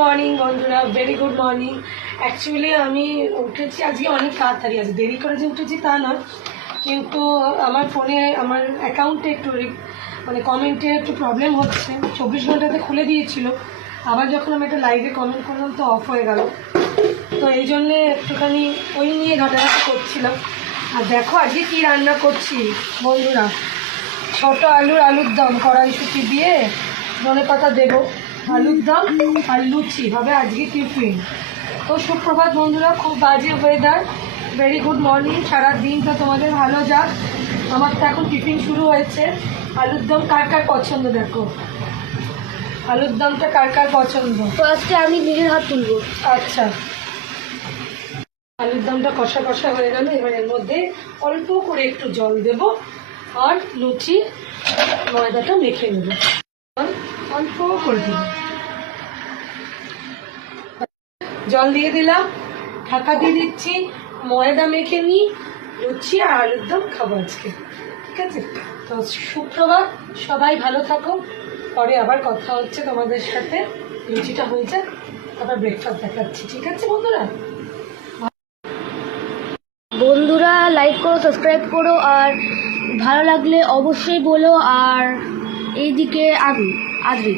Morning বন্ধুরা, very good morning. Actually আমি উঠেছি আজকে অনেক তাড়াতাড়ি, আছে দেরি করে যে উঠেছি তা নয়, কিন্তু আমার ফোনে আমার অ্যাকাউন্টে একটু কমেন্টে একটু প্রবলেম হচ্ছে। 24 ঘন্টাতে খুলে দিয়েছিল, আবার যখন আমি একটা লাইভে কমেন্ট করলাম তো অফ হয়ে গেল। তো এই জন্যে একটুখানি ওই নিয়ে ঘাটাঘাটি করছিলাম। আর দেখো আজকে কী রান্না করছি বন্ধুরা, ছোটো আলুর দম, কড়াইশুঁটি দিয়ে ধনে পাতা দেবো, আলুর দম আর লুচি হবে আজকে টিফিন। তো সুপ্রভাত বন্ধুরা, খুব বাজে ওয়েদার, ভেরি গুড মর্নিং। সারা দিনটা তোমাদের ভালো যাক। আমার তো এখন টিফিন শুরু হয়েছে। আলুর দম কার কার পছন্দ, দেখো আলুর দমটা কার কার পছন্দ। ফার্স্টে আমি নিজের হাত তুলবো। আচ্ছা, আলুর দমটা কষা কষা হয়ে গেল, এবার এর মধ্যে অল্প করে একটু জল দেব আর লুচি ময়দাটা মেখে নেব, অল্প করে দেব। জল দিয়ে দিলাম, ঢাকা দিয়ে দিচ্ছি, ময়দা মেখে নিই, লুচি আর আলুর দম খাবো আজকে, ঠিক আছে? তো সুপ্রভাত, সবাই ভালো থাকো, পরে আবার কথা হচ্ছে তোমাদের সাথে। লুচিটা হয়ে যাক, আবার ব্রেকফাস্ট দেখাচ্ছি, ঠিক আছে বন্ধুরা? বন্ধুরা লাইক করো, সাবস্ক্রাইব করো, আর ভালো লাগলে অবশ্যই বলো। আর এইদিকে আদ্রি